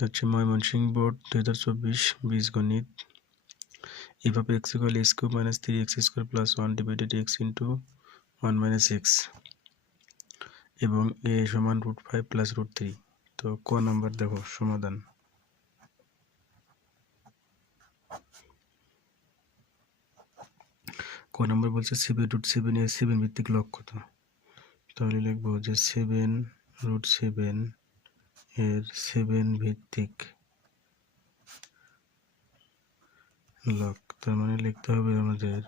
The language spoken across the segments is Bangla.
এটা হচ্ছে ময়মনসিংহ বোর্ড 2024 বীজগণিত। এভাবে x = x³ - 3x² + 1 divided x into 1 - x এবং a সমান √5 + √3। তো ক নাম্বার দেখো সমাধান। ক নাম্বার বলছে 7√7 এর 7 ভিত্তিক লব কত? তাহলে লিখবো যে 7√7 এর 7 ভিত্তিক লগ, তার মানে লিখতে হবে আমাদের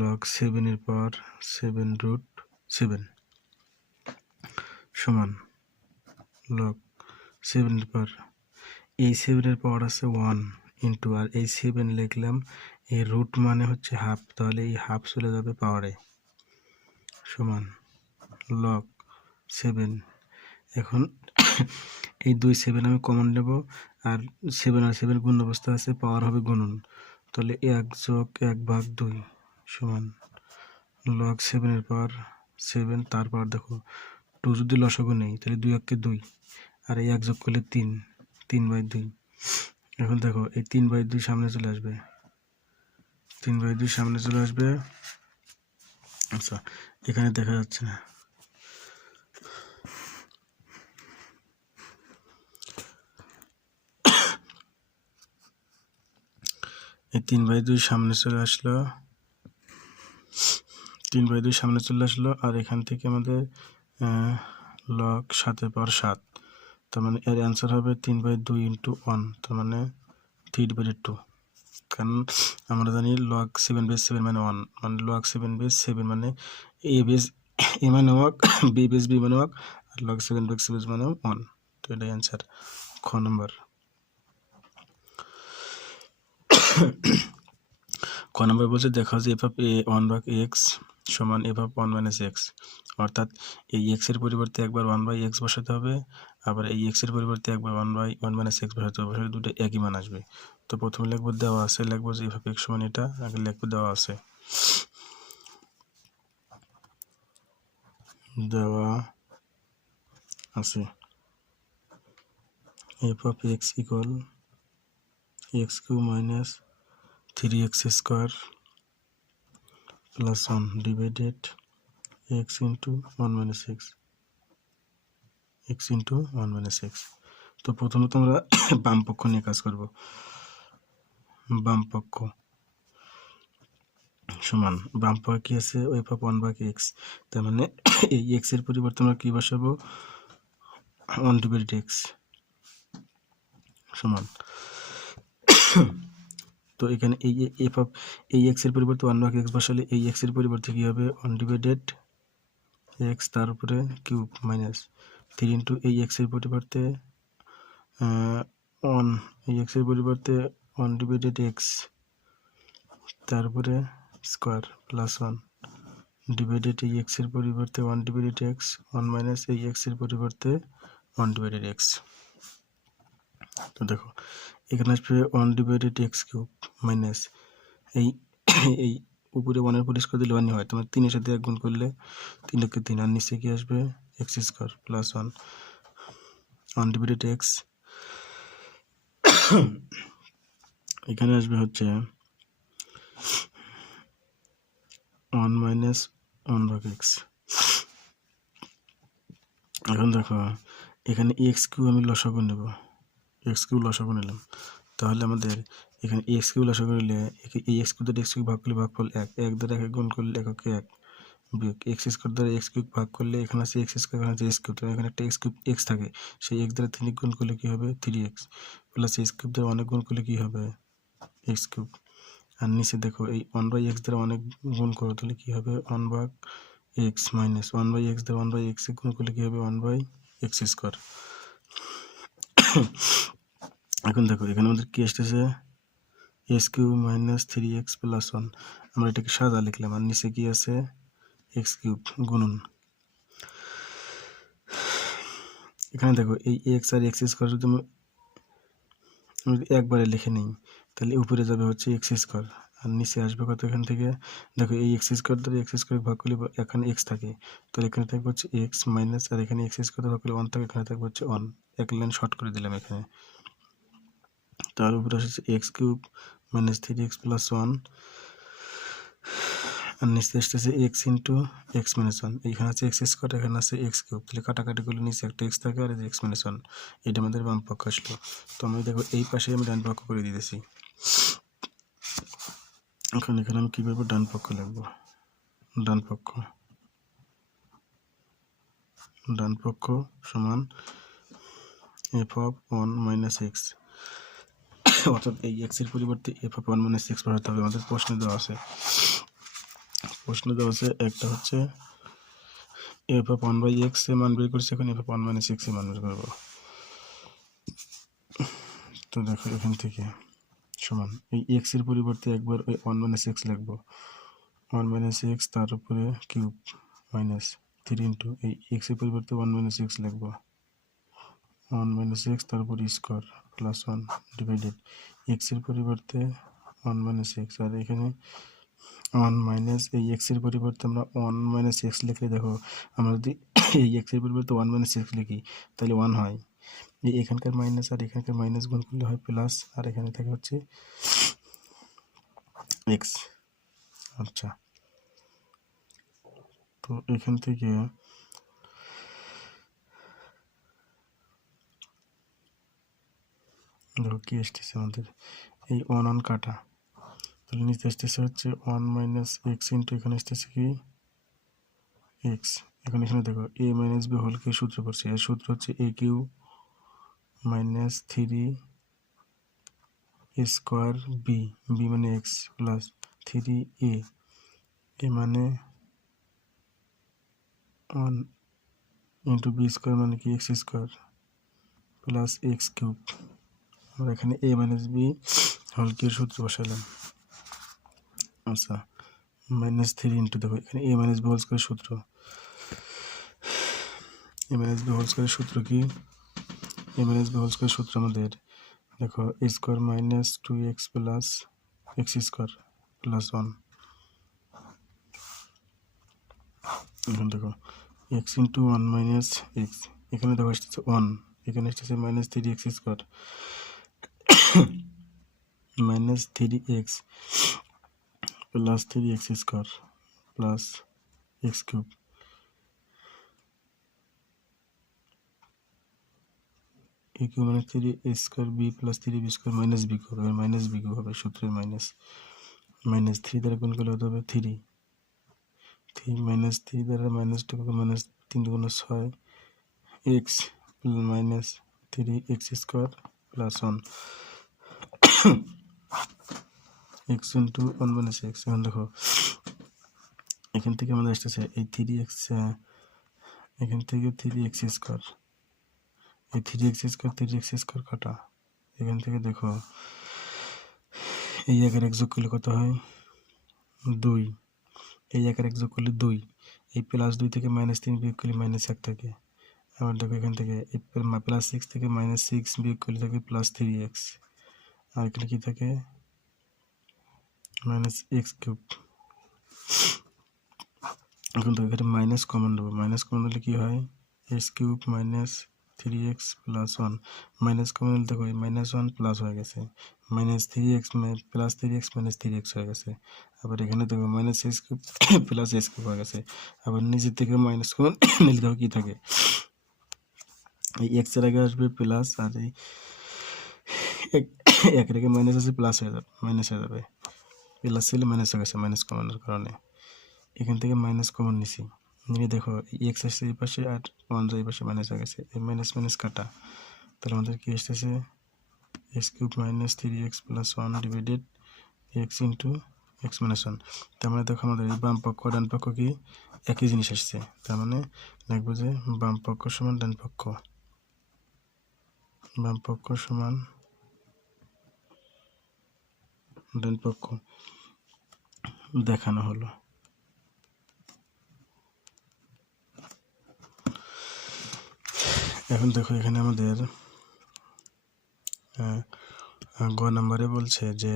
log 7 এর পাওয়ার 7√7 সমান log 7 এর পাওয়ার, এই 7 এর পাওয়ার আছে 1 ইন্টু, আর এই 7 লিখলাম, এই রুট মানে হচ্ছে হাফ, তাহলে এই হাফ চলে যাবে পাওয়ারে, সমান log 7। এখন এই 2 7 আমি কমন নেব, আর 7 আর 7 গুণ অবস্থা আছে, পাওয়ার হবে গুণন, তাহলে 1 + 1/2 সমান log 7 এর পাওয়ার 7। তারপর দেখো 2 যদি লসাগু নেই তাহলে 2 × 2, আর এই 1 যোগ করলে 3, 3/2। এখন দেখো এই 3/2 সামনে চলে আসবে, 3/2 সামনে চলে আসবে। আচ্ছা, এখানে দেখা যাচ্ছে না, এই 3/2 সামনে চলে আসলো, 3/2 সামনে চলে আসলো, আর এখান থেকে আমাদের log 7 এর পাওয়ার 7, তার মানে এর অ্যান্সার হবে 3/2 ইন্টু 1, তার মানে 3/2। কারণ আমরা জানি log 7/7 মানে 1, মানে log 7/7 মানে a বেস a মানে 1, b বেস b মানে 1, আর log 7/7 মানে 1। তো এটাই অ্যান্সার খ নম্বর। ক নম্বর বলছে দেখা যে f(a1/x) সমান f(1 - x), অর্থাৎ এই x এর পরিবর্তে একবার 1/x বসাতে হবে, আবার এই x এর পরিবর্তে একবার 1/1 - x বসাতে হবে, বসালে দুটো একই মান আসবে। তো প্রথমে লিখবো দেওয়া আছে, লিখবো যে f(x) সমান এটা, আগে লিখবো দেওয়া আছে, দেওয়া আছে f(x) = x³ - 3x² + 1 divided x into 1 - x, x into 1 - x। তো প্রথমে তোমরা বাম পক্ষ নিয়ে কাজ করব। বাম পক্ষ সমান, বাম পক্ষে কি আছে, f(1/x), তার মানে এই x এর পরিবর্তে আমরা কি বসাবো, 1 ডিভাইডেড x সমান। তো এখানে এই x এর পরিবর্তে 1/x বসালে এই x এর পরিবর্তে কি হবে, 1 ডিভাইডেড x, তার উপরে কিউব মাইনাস 3 ইন্টু এই x এর পরিবর্তে 1, এই x এর পরিবর্তে 1 ডিভাইডেড x, তারপরে স্কোয়ার প্লাস 1 ডিভাইডেড এই x এর পরিবর্তে 1 ডিভাইডেড x, 1 মাইনাস এই x এর পরিবর্তে 1 ডিভাইডেড x। তো দেখো এখানে আসবে 1 ডিভাইডেড x³ মাইনাস এই এই উপরে 1 এর উপর স্কোয়ার দিলে 1 হয়, তোমার 3 এর সাথে 1 গুণ করলে 3 × 3, আর নিচে কি আসবে x² প্লাস 1, 1 ডিভাইডেড x। এখানে আসবে হচ্ছে 1 মাইনাস 1/x। এখন দেখো এখানে x³ আমি লসাগু নেব, x³ লসাগু নিলাম, তাহলে আমাদের এখানে x³ লসাগু নিলে এই x³ দ্বারা x³ ভাগ করলে ভাগফল 1, 1 দ্বারা 1 গুণ করলে এককে 1, বিয়োগ x² দ্বারা x³ ভাগ করলে এখানে আছে x², এখানে আছে x³, তো এখানে একটা x³ x থাকে, সেই x দ্বারা 3 গুণ করলে কি হবে 3x, প্লাস x³ দ্বারা অনেক গুণ করলে কি হবে x³, আর নিচে দেখো এই 1/x দ্বারা অনেক গুণ করো তাহলে কি হবে 1/x মাইনাস 1/x দ্বারা 1/x গুণ করলে কি হবে 1/x²। এখন দেখো এখানে আমাদের কি আসতেছে x³ - 3x + 1, আমরা এটাকে সাদা লিখলাম, আর নিচে কি আছে x³ গুণন। এখানে দেখো এই x আর x² যদি আমি একবারে লিখে নিই তাহলে উপরে যাবে হচ্ছে x², আর নিচে আসবে কত, এখান থেকে দেখো এই x² দ্বারা x² ভাগ করলে এখানে x থাকে, তাহলে এখানে থাকবে হচ্ছে x মাইনাস, আর এখানে x² ভাগ করলে 1 থাকে, এখানে থাকবে হচ্ছে 1, এক লাইন শর্ট করে দিলাম এখানে। তার উপরে আসছে x cube minus 3x plus 1, আর নিচে আসতেছে এক্স ইন্টু এক্স মাইনাস 1। এইখানে আছে এক্স স্কোয়ার, এখানে আছে এক্স কিউব, তাহলে কাটাকাটি করলে নিচে একটা এক্স থাকে আর এক্স মাইনাস 1, এটা আমাদের বাম পক্ষ আসলো। তো আমি দেখো এই পাশে আমি ডান পক্ষ করে দিতেছি। এখন এখানে আমি কী করবো, ডান পক্ষ লিখবো। ডান পক্ষ সমান এফ অফ 1 মাইনাস এক্স, অর্থাৎ এই এক্স এর পরিবর্তে এফ অফ 1 মাইনাস এক্স বসাতে হবে। আমাদের প্রশ্নে দেওয়া আছে একটা হচ্ছে এফ অফ 1 বাই এক্স এর মান বের করছে, এখন এফ অফ 1 মাইনাস এক্স এর মান বের করবো। তো দেখো এখান থেকে সমান এই এক্স এর পরিবর্তে একবার ওই 1 মাইনাস এক্স লিখবো, 1 মাইনাস এক্স তার উপরে কিউব মাইনাস 3 ইন্টু এই এক্স এর পরিবর্তে 1 মাইনাস এক্স লিখবো, 1 মাইনাস এক্স তার উপর স্কোয়ার প্লাস 1 ডিভাইডেড এক্স এর পরিবর্তে 1 মাইনাস এক্স, আর এখানে 1 মাইনাস এই এক্স এর পরিবর্তে আমরা 1 মাইনাস এক্স লিখলে দেখো আমরা যদি এই এক্স এর পরিবর্তে 1 মাইনাস এক্স লিখি তাহলে 1 হয়। এই এখানকার মাইনাস আর এখানকার মাইনাস গুণ করলে হয় প্লাস, আর এখানে থাকে হচ্ছে এক্স। আচ্ছা, তো এখান থেকে দেখো কি আসতেছে আমাদের, এই 1 কাটা, তাহলে নিচে আসতেছে হচ্ছে 1 মাইনাস এক্স ইন্টু এখানে আসতেছে কি এক্স। এখানে দেখো A minus B whole cube সূত্র করছে, এর সূত্র হচ্ছে A cube minus 3 square B, B মানে এক্স প্লাস 3 এ মানে 1 ইন্টু বি স্কোয়ার মানে কি X square plus X cube. আমরা এখানে A minus B whole cube সূত্র বসালাম। আচ্ছা, মাইনাস 3 ইন্টু দেখো এখানে A minus B whole square সূত্র, A minus B whole square সূত্র কি, A minus B whole square সূত্র আমাদের দেখো A square minus 2x plus X square plus 1। এখন দেখো এক্স ইন্টু 1 মাইনাস এক্স, এখানে দেখো আসতেছে 1, এখানে আসতেছে minus 3x square minus 3x plus 3x square plus X cube. A cube মানে 3 square B plus 3 B square minus B cube, minus B cube হবে সূত্রের মাইনাস, মাইনাস 3 দ্বারা গুণ করলে হতে হবে 3 মাইনাস 3 দ্বারা minus 2 minus 3 2 6 x minus 3x square plus 1 x into 1 minus x. এখন দেখো এখান থেকে আমাদের আসতেছে এই 3x, এখান থেকে 3x স্কোয়ার, এই 3x স্কোয়ার কাটা, এখান থেকে দেখো এই একের এক যোগ করলে কত হয় 2, এই একের এক যোগ করলে 2, এই প্লাস 2 থেকে মাইনাস 3 বিয়োগ করলে মাইনাস 1 থাকে। আবার দেখো এখান থেকে এই প্লাস 6 থেকে মাইনাস 6 বিয়োগ করলে থাকে প্লাস 3x, আর এখানে কি থাকে মাইনাস এক্স কিউব। এখন তো এখানে মাইনাস কমন দেবো, মাইনাস কমন দিলে কি হয় x cube minus 3x plus 1, minus common দিলে দেখো মাইনাস 1 প্লাস হয়ে গেছে, minus 3x plus 3x minus 3x হয়ে গেছে। আবার এখানে দেখো minus x cube plus X cube হয়ে গেছে। আবার নিচের থেকে মাইনাস কমন নিলে দেখো কি থাকে, এই এক্স এর আগে আসবে প্লাস, আর এই এক রেখে মাইনাস আছে প্লাস হয়ে যাবে, মাইনাস হয়ে যাবে, প্লাস ছিল মাইনাস হয়ে গেছে মাইনাস কমনের কারণে। এখান থেকে মাইনাস কমন নিছি, নিয়ে দেখো এক্স আসছে এই পাশে আর 1 এই পাশে মাইনাস হয়ে গেছে, এই মাইনাস মাইনাস কাটা, তাহলে আমাদের কি আসতেছে x cube minus 3x plus 1 divided x into x minus 1। তার মানে দেখো আমাদের এই বাম পক্ষ ডান পক্ষ কি একই জিনিস আসছে, তার মানে লিখবো যে বাম পক্ষ সমান ডান পক্ষ, বাম পক্ষ সমান ডান পক্ষ দেখানো হলো। এখন দেখো এখানে আমাদের গ নাম্বারে বলছে যে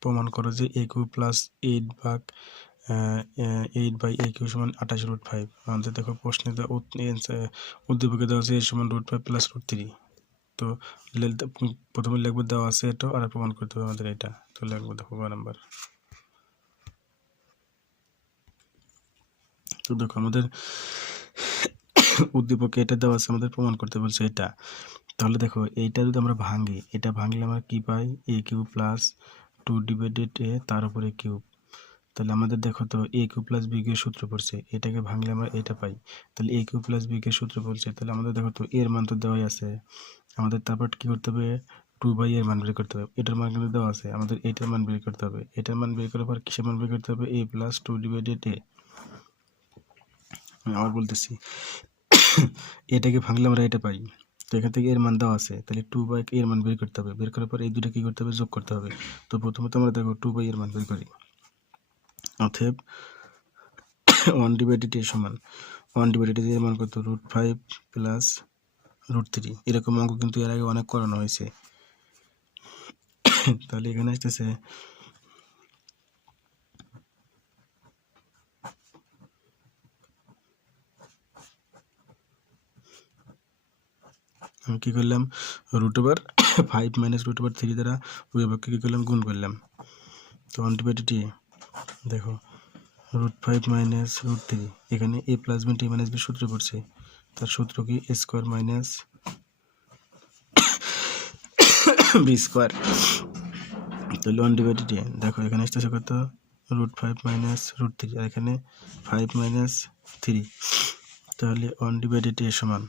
প্রমাণ করো যে এ কিউ প্লাস 8/a কিউ সমান 28√5। আমাদের দেখো প্রশ্নে উদ্দীপকে দেওয়া আছে এ সমান √5 প্লাস √3। তো তো প্রথমে লিখবো দেওয়া আছে এটা, আর প্রমাণ করতে হবে আমাদের এটা। তো লিখবো দেখো গ নাম্বার। তো দেখো আমাদের উদ্দীপকে এটা দেওয়া আছে, আমাদের প্রমাণ করতে বলছে এটা। তাহলে দেখো এইটা যদি আমরা ভাঙি, এটা ভাঙলে আমরা কি পাই, এ কিউব প্লাস 2 ডিভাইডেড এ তার উপরে কিউব। তাহলে আমাদের দেখো তো এ কিউব প্লাস বি কিউব সূত্র পড়ছে, এটাকে ভাঙলে আমরা এটা পাই। তাহলে এ কিউব প্লাস বি কিউব সূত্র পড়ছে, তাহলে আমাদের দেখো তো এর মান তো দেওয়াই আছে, আমাদের তারপর কি করতে হবে, 2 এর মান বের করতে হবে। এটার মান কিন্তু দেওয়া আছে, আমাদের এটার মান বের করতে হবে। এটার মান বের করার পর কিসের মান বের করতে হবে, এ প্লাস 2 ডিভাইডেড এ। আমি আবার বলতেছি, এটাকে ভাঙলে আমরা এটা পাই। তো এখান থেকে এর মান দেওয়া আছে, তাহলে 2 এর মান বের করতে হবে। বের করার পর এই দুটো কি করতে হবে, যোগ করতে হবে। তো প্রথমত আমরা দেখো 2 এর মান বের করি। অতএব 1 ডিভাইডেড এ সমান 1 ডিভাইডেড এর মান কত, √5 প্লাস √3। এরকম অঙ্ক কিন্তু এর আগে অনেক করানো হয়েছে। তাহলে এখানে আসতেছে আমি কী করলাম, √5 মাইনাস √3 দ্বারা উভয়পক্ষে কী করলাম, গুণ করলাম। তো 1 ডিভাইডেড এ দেখো √5 মাইনাস √3, এখানে এ প্লাস বি টি মাইনাস বি সূত্র পড়ছে, তার সূত্র কি A square minus B square. তাহলে 1 ডিভাইডেড এ দেখো এখানে আসতেছে কত, √5 মাইনাস √3, আর এখানে 5 মাইনাস 3। তাহলে 1 ডিভাইডেড এ সমান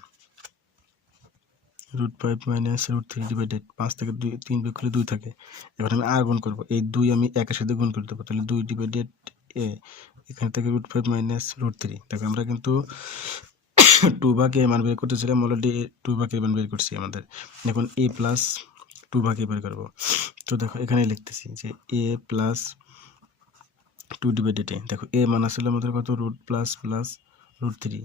√5 মাইনাস √3 ডিভাইডেড 5 থেকে 3 বিয়োগ করলে 2 থাকে। এবার আমি আর গুণ করবো, এই 2 আমি একের সাথে গুণ করে দেবো। তাহলে 2 ডিভাইডেড এ, এখান থেকে √5 মাইনাস √3। দেখো আমরা কিন্তু 2 এর মান বের করতেছিলাম, অলরেডি 2 এর মান বের করছি আমাদের। এখন এ প্লাস 2 বের করবো। তো দেখো এখানে লিখতেছি যে এ প্লাস 2 ডিভাইডেড এ, দেখো এ মান আসলে আমাদের কত, √++√3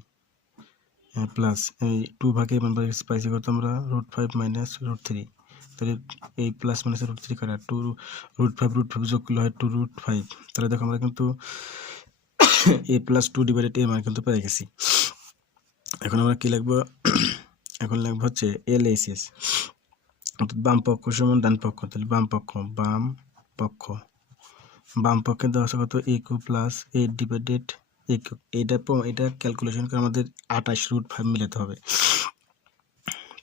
প্লাস এই 2 এর মান পাইছি কত আমরা, √5 মাইনাস √3। তাহলে এই প্লাস মাইনাস √3 কাটা 2 √5 যোগ করলে হয় 2√5। তাহলে দেখো আমরা কিন্তু এ প্লাস 2 ডিভাইডেড এর মান কিন্তু পেয়ে গেছি। এখন আমরা কি লিখবো, এখন লিখবো হচ্ছে LHS, অর্থাৎ বাম পক্ষ সমান ডান পক্ষ। তাহলে বাম পক্ষে দেওয়া আছে কত, এ cube plus 8 divided A cube. এটা ক্যালকুলেশন করে আমাদের 28√5 মিলাতে হবে।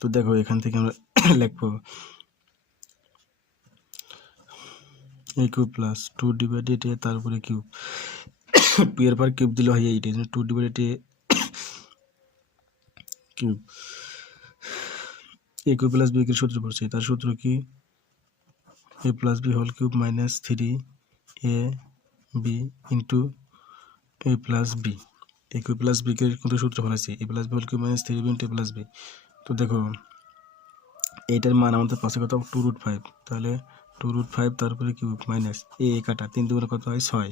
তো দেখো এখান থেকে আমরা লিখবো এ কিউব প্লাস 2 ডিভাইডেড এ তার উপরে কিউব। 2 এর পর কিউব দিলে হয় 8, এই জন্য 2 divided A cube. A cube plus B cube সূত্র পড়ছে, তার সূত্র কি, A plus B whole cube minus 3ab into A plus B. A cube plus B কে কিন্তু সূত্র ফেলেছি, A plus B whole cube minus 3ab into A plus B. তো দেখো এইটার মান আমাদের পাশে কত, 2√5। তাহলে 2√5 তারপরে কিউব মাইনাস এ কাটা 3 দুগুণে কত হয় 6।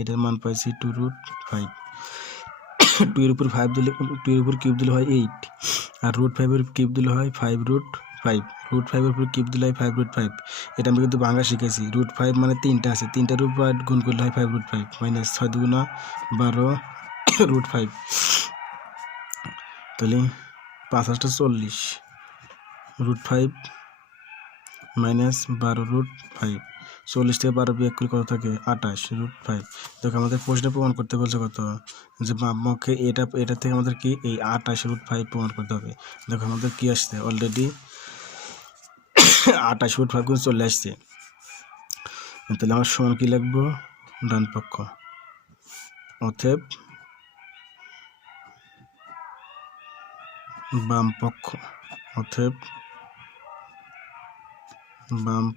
এটার মান পাইছি 2√5। 2 এর উপর 5 দিলে, 2 এর উপর কিউব দিলে হয় 8, আর √5 এর কিউব দিলে হয় 5√5। √5 এর উপর কিউব দিলে হয় 5√5। এটা আমি কিন্তু বাংলা শিখেছি। √5 মানে 3টা আছে, 3টার উপর গুণ করলে হয় 5√5 মাইনাস 6 দুগুণা 12 √5। তাহলে 5 8 40, √5 মাইনাস 12√5। 40 থেকে 12 বিয়োগ করলে কত থাকে, 28√5। দেখো আমাদের প্রশ্নে প্রমাণ করতে বলছে কত, যে বাম পক্ষে এটা থেকে আমাদের কি এই 28√5 প্রমাণ করতে হবে। দেখো আমাদের কি আসছে, অলরেডি 28√5 করে চলে আসছে। তাহলে আমার সমান কি লিখবো, ডান পক্ষ। অতএব বাম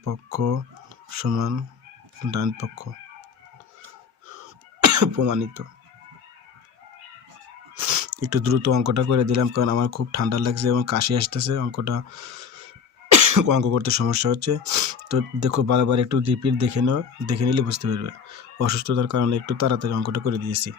পক্ষ সমান ডান পক্ষ, প্রমাণিত। একটু দ্রুত অঙ্কটা করে দিলাম, কারণ আমার খুব ঠান্ডা লাগছে এবং কাশি আসতেছে, অঙ্ক করতে সমস্যা হচ্ছে। তো দেখো বারবার একটু রিপিট দেখে নিলে বুঝতে পারবে। অসুস্থতার কারণে একটু তাড়াতাড়ি অঙ্কটা করে দিয়েছি।